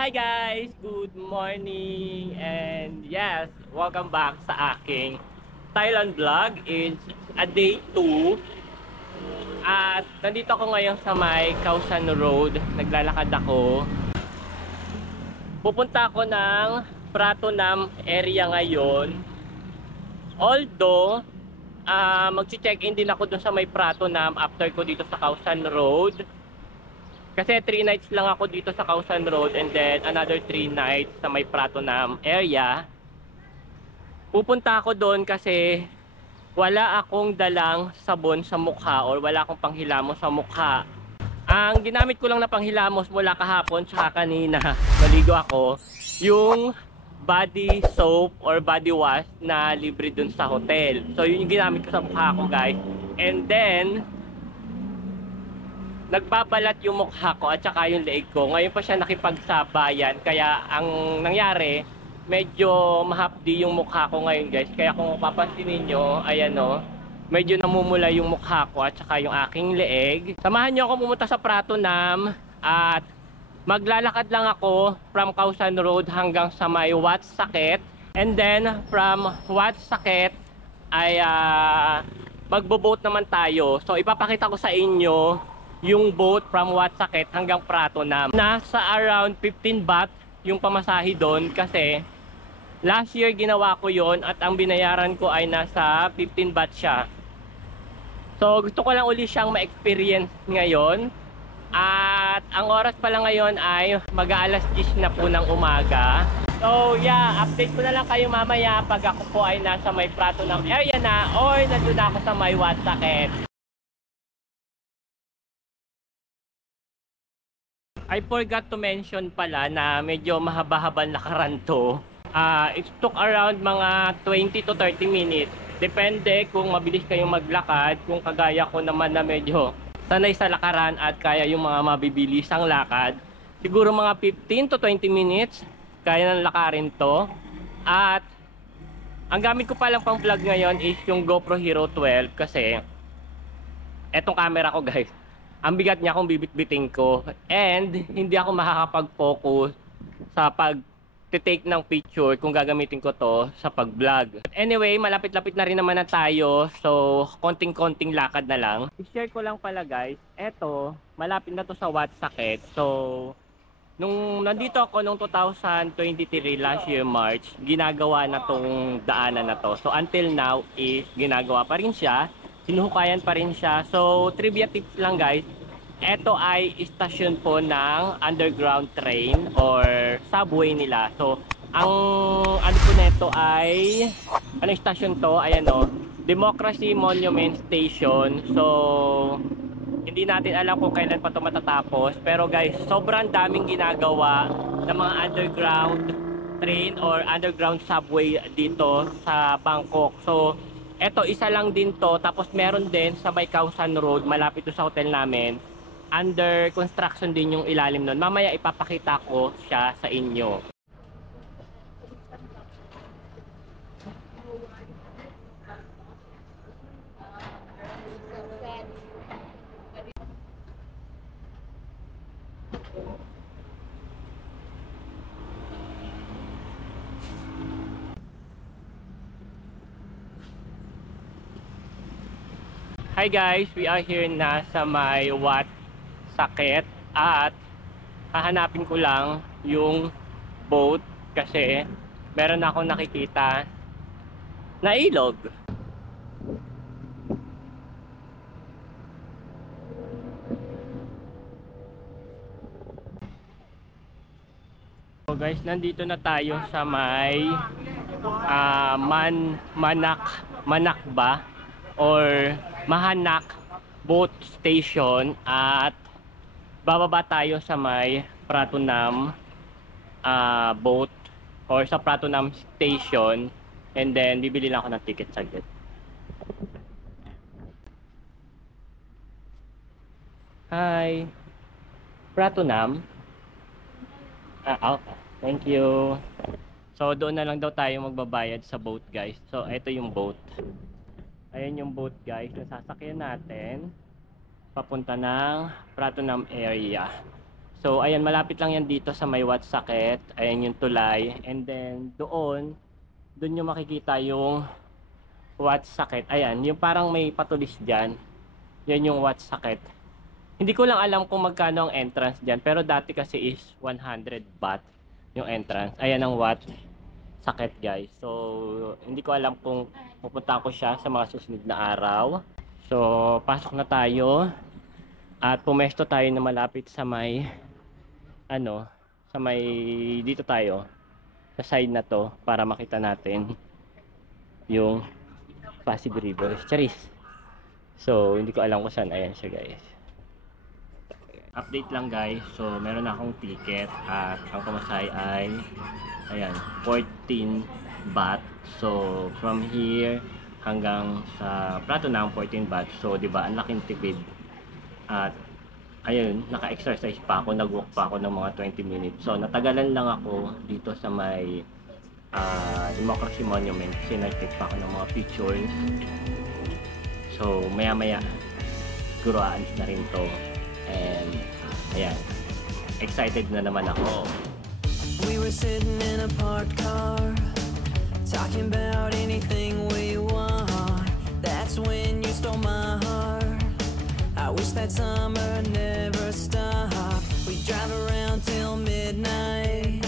Hi guys! Good morning! And yes, welcome back sa aking Thailand vlog. It's a day 2. At nandito ako ngayon sa may Khao San Road. Naglalakad ako. Pupunta ako ng Pratunam area ngayon. Although, mag-check-in din ako dun sa may Pratunam after ko dito sa Khao San Road. Kasi 3 nights lang ako dito sa Khao San Road and then another 3 nights sa may Pratunam area. Pupunta ako doon kasi wala akong dalang sabon sa mukha or wala akong panghilamos sa mukha. Ang ginamit ko lang na panghilamos mula kahapon tsaka kanina, maligo ako, yung body soap or body wash na libre dun sa hotel. So yun yung ginamit ko sa mukha ko, guys. And then nagbabalat yung mukha ko at saka yung leeg ko. Ngayon pa siya nakipagsabayan. Kaya ang nangyari, medyo mahapdi yung mukha ko ngayon, guys. Kaya kung papansin niyo, ayan o, medyo namumula yung mukha ko at saka yung aking leeg. Samahan niyo ako pumunta sa Pratunam at maglalakad lang ako from Khao San Road hanggang sa may Wat Saket. And then from Wat Saket ay magbo-boat naman tayo. So ipapakita ko sa inyo yung boat from Wat Saket hanggang Pratunam. Nasa around 15 baht yung pamasahe doon kasi last year ginawa ko yon at ang binayaran ko ay nasa 15 baht siya. So gusto ko lang uli siyang ma-experience ngayon. At ang oras pa lang ngayon ay mag-aalas 10 na po ng umaga. So yeah, update ko na lang kayo mamaya pag ako po ay nasa may Pratunam area na or nandun na ako sa may Wat Saket. I forgot to mention pala na medyo mahaba-habal na karanto. It took around mga 20 to 30 minutes. Depende kung mabilis kayong maglakad. Kung kagaya ko naman na medyo sanay sa lakaran at kaya yung mga mabibilisang lakad, siguro mga 15 to 20 minutes kaya nang lakarin to. At ang gamit ko palang pang vlog ngayon is yung GoPro Hero 12 kasi etong camera ko, guys, ang bigat niya kung bibit-biting ko and hindi ako makakapag-focus sa pag-take ng picture kung gagamitin ko to sa pag-vlog. Anyway, malapit-lapit na rin naman na tayo, so konting-konting lakad na lang. I-share ko lang pala, guys, eto, malapit na to sa Wat Saket. So nung nandito ako nung 2023 last year March, ginagawa na tong daanan na to. So until now is ginagawa pa rin siya. Sinuhukayan pa rin siya. So trivia tips lang, guys. Ito ay istasyon po ng underground train or subway nila. So ang ano po nito ay ano istasyon to? Ayan o, Democracy Monument Station. So hindi natin alam kung kailan pa ito matatapos. Pero guys, sobrang daming ginagawa ng mga underground train or underground subway dito sa Bangkok. So eto, isa lang din to. Tapos meron din sa may Khao San Road, malapit to sa hotel namin. Under construction din yung ilalim nun. Mamaya ipapakita ko siya sa inyo. Hi guys, we are here na sa may Wat Saket at hahanapin ko lang yung boat kasi meron akong nakikita na ilog. So guys, nandito na tayo sa may Manak ba or Mahanak boat station at bababa tayo sa may Pratunam boat or sa Pratunam station and then bibili lang ako ng ticket saglit. Hi, Pratunam. Okay. Thank you. So doon na lang daw tayo magbabayad sa boat, guys. So ito yung boat. Ayan yung boat, guys, na sasakyan natin papunta ng Pratunam area. So, ayan, malapit lang yan dito sa may Watsakit. Ayan yung tulay. And then, doon yung makikita yung Watsakit. Ayan, yung parang may patulis dyan. Yan yung Watsakit. Hindi ko lang alam kung magkano ang entrance dyan. Pero dati kasi is 100 baht yung entrance. Ayan ang Watsakit, guys. So, hindi ko alam kung pupunta ko siya sa mga susunod na araw. So, pasok na tayo. At pumesto tayo na malapit sa may dito tayo sa side na to para makita natin yung Pasig River. Charis. So, hindi ko alam kung saan. Ayan siya, guys. Update lang, guys. So, meron akong ticket at ang pamasahe ay ayan, 14 baht. So, from here hanggang sa Pratunam 14 baht. So, 'di ba, ang laking tipid. At ayun, naka-exercise pa ako, nag-walk pa ako ng mga 20 minutes. So, natagalan lang ako dito sa may Democracy Monument kasi nag-take pa ako ng mga pictures. So, maya-maya siguro aalis na rin to. And, ayan, excited na naman ako. We were sitting in a parked car, talking about anything we want. That's when you stole my heart. I wish that summer never stopped. We drive around till midnight,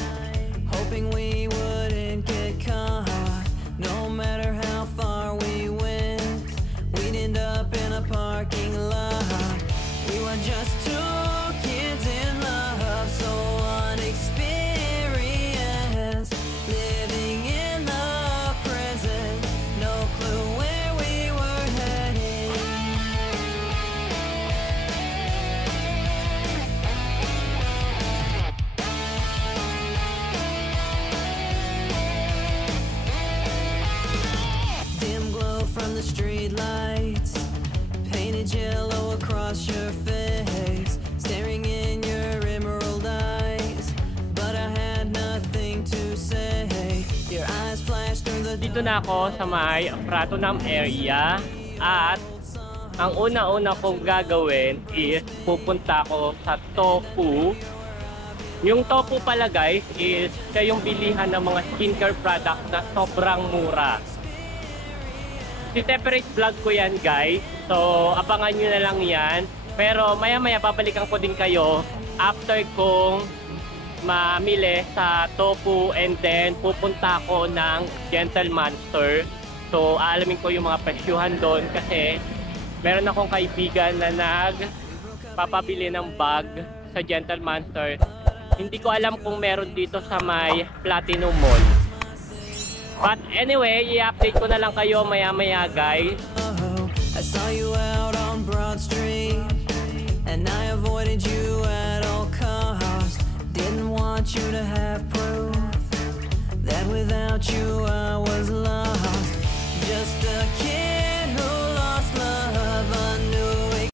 hoping we wouldn't get caught. No matter how far we went, we'd end up in a parking lot. We were just two kids in love, so unexperienced, living in the present, no clue where we were headed. Dim glow from the street lights, painted yellow across your face, staring in your emerald eyes, but I had nothing to say. Your eyes flashed through the Dito na ako sa may Pratunam area at ang una-una kong gagawin is pupunta ako sa Tofu. Yung Tofu pala, guys, is siya yung bilihan ng mga skincare products na sobrang mura. Si-separate vlog ko yan, guys. So, abangan nyo na lang yan. Pero maya-maya babalikan ko din kayo after kong mamili sa Tofu and then pupunta ako ng Gentleman Store. So, aalamin ko yung mga presyuhan doon kasi meron akong kaibigan na nagpapabili ng bag sa Gentleman Store. Hindi ko alam kung meron dito sa may Platinum Mall. But anyway, i-update ko na lang kayo maya-maya, guys. I saw you out on Broad Street, and I avoided you at all costs. Didn't want you to have proof that without you I was lost. Just a kid